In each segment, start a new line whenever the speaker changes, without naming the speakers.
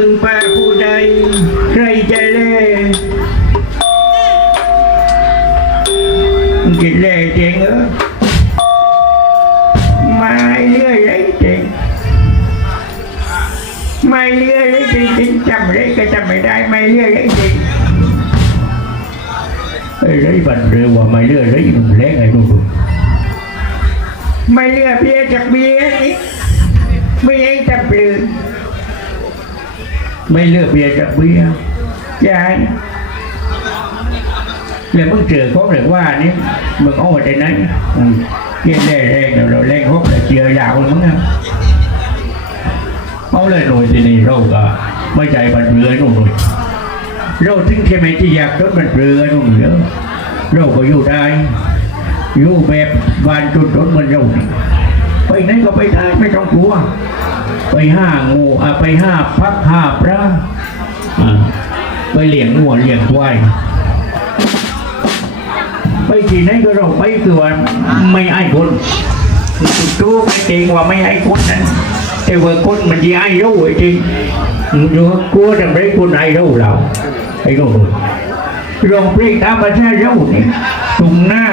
พึ่งพาผู้ใดใครจะแลกินแลเจงเออมาเรื่อยเลยเจงไม่เรื่อยเลยจริงจำได้ก็จำไม่ได้ไม่เรื่อยเลยจริงไอ้เลยบันเรือว่าไม่เรื่อยเลยหนุ่มเล็กไอ้หนุ่มไม่เรื่อยเพี้ยจากเบี้ยนี่ไม่เองจำเปลือ ไม่เลือกเบียร์จากเบียร์ใช่แล้วมึงเจอเขาเรียกว่านี่มึงเอามาจากไหนเกี่ยแรงแรงเราแรงฮบเลยเจียยาวเลยมึงนะเอาเลยหน่อยที่นี่เราก็ไม่ใจบันเรือนู่นหน่อยเราถึงแค่ไม่ที่อยากรถบันเรือนู่นเยอะเราก็อยู่ได้อยู่แบบบ้านจุดรถมันเรานี่ ไปไหนก็ไปได้ไม่ต้องกลัว ไปห้างูอะไปห้าพักห้าพระอ่าไปเหลี้ยงงัวเลี้ยงควายไปที่ไหนก็เราไปคือว่าไม่ไอ้คนรู้ไม่เก่งว่าไม่ไอ้คนนั้นแต่ว่าคนมันจะไอ้รู้จริงมันดูกลัวทำไรคนไอ้รู้เราไอ้รู้ลองเพลงตามประชาเราเนี่ยตรงหน้า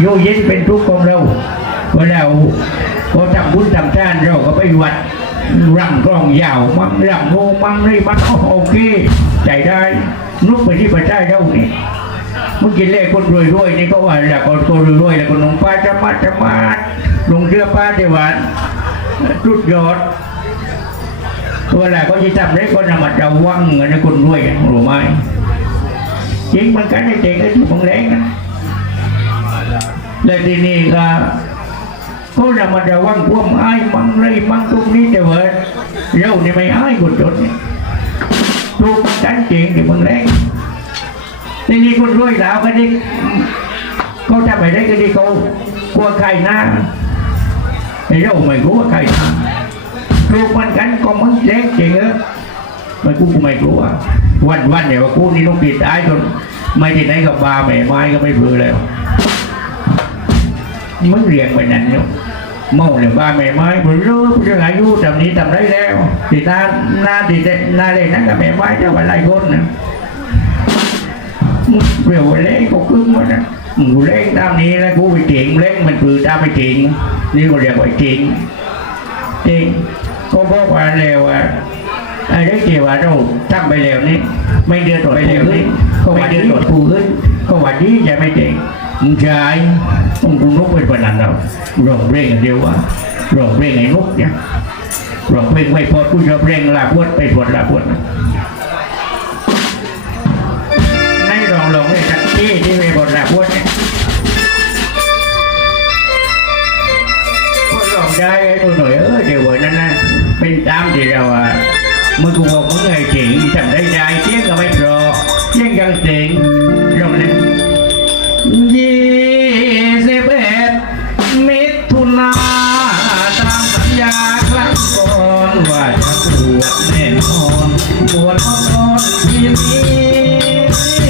โยเย็นเป็นทุกข์ของเรา เวลาพอทำบุญทำทานเราก็ไปวัดรำกลองยาวมั่งรำโงมั่งนี่มันโอเคใจได้นุกไปที่ประชาเราเนี่ยเมื่อกี้เลขคนรวยๆนี่ก็ว่าแหละคนคนรวยๆแล้วคนลงป้าจะมาจะมาลงเชื่อป้าเดี๋ยววันรุดยอดตัวแหละก็จะทำได้ก็นำมาจะวังเงินคนรวยหรือไม่จริงมันกันได้เจ๋งก็ที่มึงแรงนะแล้วทีนี้ก็ ก็นำมาจะวังพวกไอ้มังไรมังตรงนี้แต่ว่าเราเนี่ยไม่ไอ้คนจนเนี่ยตัวมันกันเจ๋งที่มึงแรงทีนี้คนรวยแล้วก็นี่เขาทำไปได้ก็ดีเขากลัวใครหน้าไอ้เราไม่รู้ว่าใครทำลูกมันกันก็มึงเล็กจริงเออไม่กูกูไม่กลัววันวันเนี่ยว่ากูนี่ต้องปิดตายจนไม่ที่ไหนกับบาแม่ไม้ก็ไม่เบื่อแล้ว มึงเรียงไปนั่นเนาะเมาเนี่ยบาแม่ไม้เบื่อรู้จะอายุทำนี้ทำได้แล้วที่หน้าหน้าที่หน้าเลยนั่นกับแม่ไม้เจ้าวันไรคนนะมึงเร็วเล่ก็คึ้งหมดนะ มึงเล่งตามนี้แล้วกูไปเก่งเล่งมันคือตามไปเก่งนี่ก็เรียกว่าจริงจริงก็บอกว่าแล้วว่าไอ้ได้เกี่ยวว่าเราทำไปแล้วนี่ไม่เด้อนไปแล้นกเดือดร้องอะไริงมึงชายมึงกูนุกเป็นปนันเราร้องเพลงเดียวว่าร้องเพลงไอ้นุกเนี่ยร้องเพลงไม่พอกูชอบเพลงลาบวดไปปวดลาบวดนะให้ร้องร้องเพลงสักที่ที่ไม่ปวดลาบวดเนี่ยก็ลองได้ไอ้ตัวหน่อยเออเดี๋ยววันนั้นนะเป็นตามที่เราอะมึงกู นอนบวชอ่อนทีนี้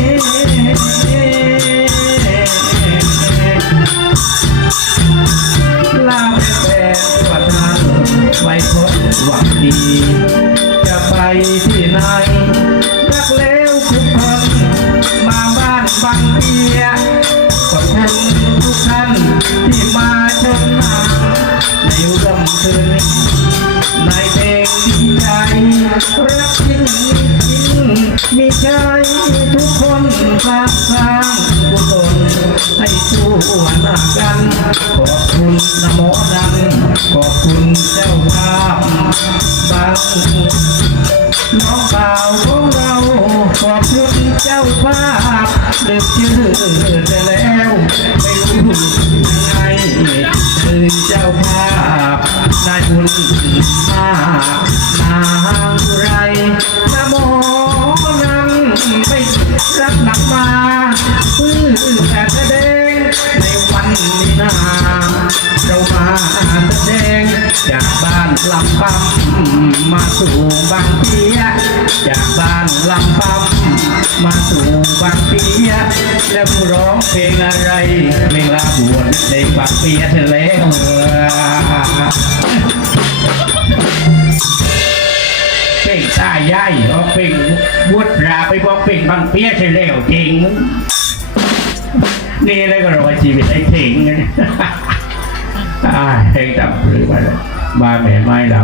ลาไปแฟนว่าทางไว้พบหวังดี กคนสร้างสร้างกุศลให้ชั่วหน้ากัน ขอบคุณนะโมดังขอบคุณเจ้าภาพบางน้องบ่าวของเรา ขอบคุณเจ้าภาพเด็กชื่อแต่แล้วไม่รู้ยังไงคือเจ้าภาพนายบุญมากนางไรนะโม รับหนักมาเพื่อแสดงในวันนี้นาเรามาแสดง จากบ้านลำปั๊มมาสู่บางเพียจากบ้านลำปั๊มมาสู่บางเพียแล้วร้องเพลงอะไรเพลงลาบวชในบางเพียเธอแล้วเป่งตายายเอาเป่งบวชราไป บางเปี้ยใช่แล้วจริง นี่เลยก็รอชีวิตไอ้ถิงไงอ่าเพลงจับหรือว่าอะไรมาแม่ไม้เรา